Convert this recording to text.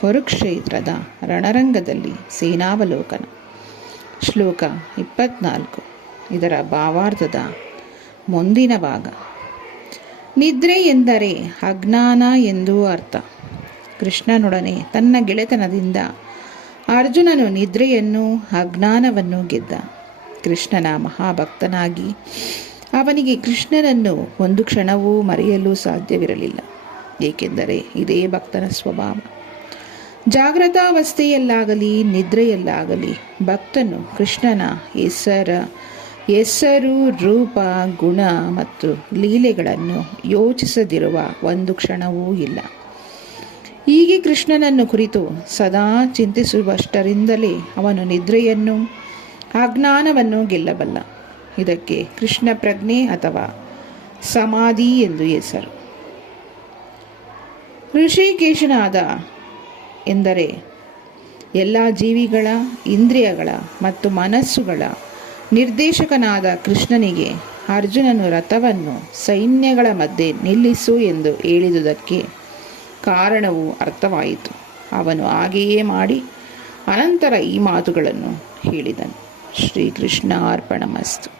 ಕುರುಕ್ಷೇತ್ರದ ರಣರಂಗದಲ್ಲಿ ಸೇನಾವಲೋಕನ. ಶ್ಲೋಕ 24. ಇದರ ಭಾವಾರ್ಥದ ಮುಂದಿನ ಭಾಗ. ನಿದ್ರೆ ಎಂದರೆ ಅಜ್ಞಾನ ಎಂದು ಅರ್ಥ. ಕೃಷ್ಣನೊಡನೆ ತನ್ನ ಗೆಳೆತನದಿಂದ ಅರ್ಜುನನು ನಿದ್ರೆಯನ್ನು, ಅಜ್ಞಾನವನ್ನು ಗೆದ್ದ. ಕೃಷ್ಣನ ಮಹಾಭಕ್ತನಾಗಿ ಅವನಿಗೆ ಕೃಷ್ಣನನ್ನು ಒಂದು ಕ್ಷಣವೂ ಮರೆಯಲು ಸಾಧ್ಯವಿರಲಿಲ್ಲ. ಏಕೆಂದರೆ ಇದೇ ಭಕ್ತನ ಸ್ವಭಾವ. ಜಾಗೃತಾವಸ್ಥೆಯಲ್ಲಾಗಲಿ ನಿದ್ರೆಯಲ್ಲಾಗಲಿ ಭಕ್ತನು ಕೃಷ್ಣನ ಹೆಸರು, ರೂಪ, ಗುಣ ಮತ್ತು ಲೀಲೆಗಳನ್ನು ಯೋಚಿಸದಿರುವ ಒಂದು ಕ್ಷಣವೂ ಇಲ್ಲ. ಹೀಗೆ ಕೃಷ್ಣನನ್ನು ಕುರಿತು ಸದಾ ಚಿಂತಿಸುವಷ್ಟರಿಂದಲೇ ಅವನು ನಿದ್ರೆಯನ್ನು, ಅಜ್ಞಾನವನ್ನು ಗೆಲ್ಲಬಲ್ಲ. ಇದಕ್ಕೆ ಕೃಷ್ಣ ಪ್ರಜ್ಞೆ ಅಥವಾ ಸಮಾಧಿ ಎಂದು ಹೆಸರು. ಋಷಿಕೇಶನಾದ ಎಂದರೆ ಎಲ್ಲ ಜೀವಿಗಳ, ಇಂದ್ರಿಯಗಳ ಮತ್ತು ಮನಸ್ಸುಗಳ ನಿರ್ದೇಶಕನಾದ ಕೃಷ್ಣನಿಗೆ ಅರ್ಜುನನು ರಥವನ್ನು ಸೈನ್ಯಗಳ ಮಧ್ಯೆ ನಿಲ್ಲಿಸು ಎಂದು ಹೇಳಿದುದಕ್ಕೆ ಕಾರಣವು ಅರ್ಥವಾಯಿತು. ಅವನು ಹಾಗೆಯೇ ಮಾಡಿ ಅನಂತರ ಈ ಮಾತುಗಳನ್ನು ಹೇಳಿದನು. ಶ್ರೀಕೃಷ್ಣ ಅರ್ಪಣಮಸ್ತು.